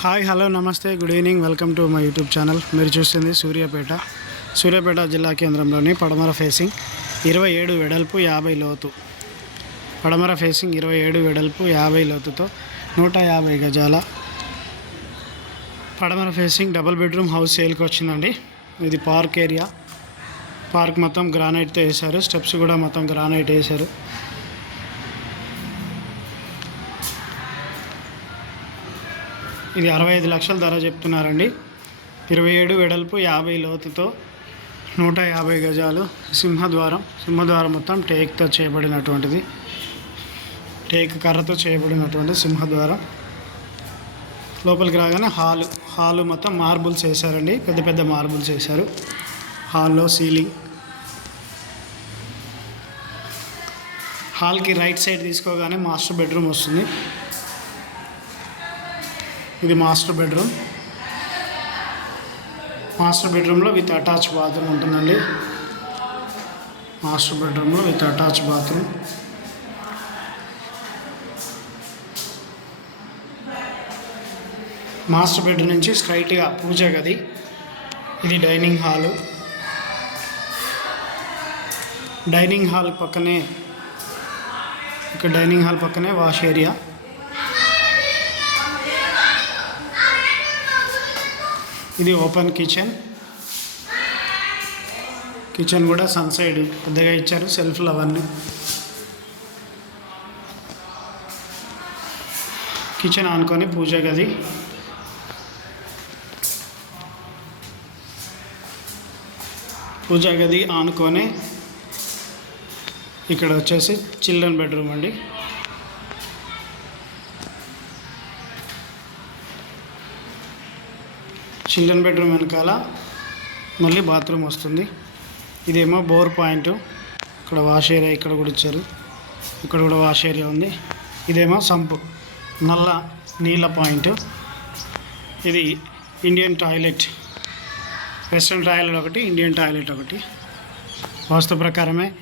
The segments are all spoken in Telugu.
Hi hello namaste good evening welcome to my YouTube channel. మీరు చూస్తుంది సూర్యాపేట. సూర్యాపేట జిల్లా కేంద్రంలోని పడమర ఫేసింగ్. ఇరవై ఏడు వెడల్పు యాభై లోతు. పడమర ఫేసింగ్ ఇరవై ఏడు వెడల్పు యాభై లోతుతో నూట యాభై గజాల. పడమర ఫేసింగ్ డబుల్ బెడ్రూమ్ హౌస్ సేల్కి వచ్చిందండి. ఇది పార్క్ ఏరియా. పార్క్ మొత్తం గ్రానైట్తో వేశారు. స్టెప్స్ కూడా మొత్తం గ్రానైట్ వేశారు. ఇది అరవై ఐదు లక్షల ధర చెప్తున్నారండి. ఇరవై ఏడు వెడల్పు యాభై లోతుతో నూట యాభై గజాలు సింహద్వారం. సింహద్వారం మొత్తం టేక్తో చేయబడినటువంటిది. టేక్ కర్రతో చేయబడినటువంటి సింహద్వారం. లోపలికి రాగానే హాలు హాలు మొత్తం మార్బుల్స్ వేశారండి. పెద్ద పెద్ద మార్బుల్స్ వేశారు. హాల్లో సీలింగ్. హాల్కి రైట్ సైడ్ తీసుకోగానే మాస్టర్ బెడ్రూమ్ వస్తుంది. ఇది మాస్టర్ బెడ్రూమ్. మాస్టర్ బెడ్రూమ్లో విత్ అటాచ్ బాత్రూమ్ ఉంటుందండి. మాస్టర్ బెడ్రూమ్లో with attach bathroom. Master bedroom నుంచి స్ట్రైట్గా పూజ గది ఇది డైనింగ్ హాలు. డైనింగ్ హాల్ పక్కనే ఇక్కడ డైనింగ్ హాల్ పక్కనే వాష్ ఏరియా. ఇది ఓపెన్ కిచెన్. కిచెన్ కూడా సన్ సైడ్ పెద్దగా ఇచ్చారు సెల్ఫ్లు అవన్నీ. కిచెన్ ఆనుకొని పూజ గది. పూజ గది ఆనుకొని ఇక్కడ వచ్చేసి చిల్డ్రన్ బెడ్రూమ్ అండి. చిల్డ్రన్ బెడ్రూమ్ వెనకాల మళ్ళీ బాత్రూమ్ వస్తుంది. ఇదేమో బోర్ పాయింట్. ఇక్కడ వాష్ ఏరియా ఇక్కడ కూడా ఇచ్చారు. ఇక్కడ కూడా వాష్ ఏరియా ఉంది. ఇదేమో సంపు. నల్ల నీళ్ళ పాయింట్. ఇది ఇండియన్ టాయిలెట్. వెస్ట్రన్ టాయిలెట్ ఒకటి ఇండియన్ టాయిలెట్ ఒకటి. వాస్తు ప్రకారమే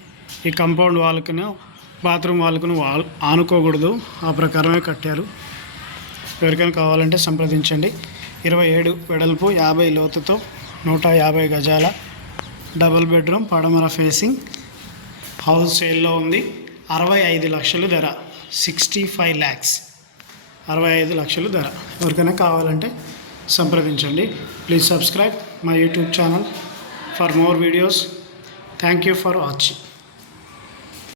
ఈ కంపౌండ్ వాళ్ళకును బాత్రూమ్ వాళ్ళకును వాల్ ఆనుకోకూడదు. ఆ ప్రకారమే కట్టారు. ఎవరికైనా కావాలంటే సంప్రదించండి. ఇరవై ఏడు వెడల్పు యాభై లోతుతో నూట యాభై గజాల డబుల్ బెడ్రూమ్ పడమర ఫేసింగ్ హౌస్ సేల్లో ఉంది. అరవై ఐదు లక్షలు ధర. Sixty five lakhs. అరవై ఐదు లక్షలు ధర. ఎవరికైనా కావాలంటే సంప్రదించండి. Please subscribe my YouTube channel for more videos. Thank you for watching.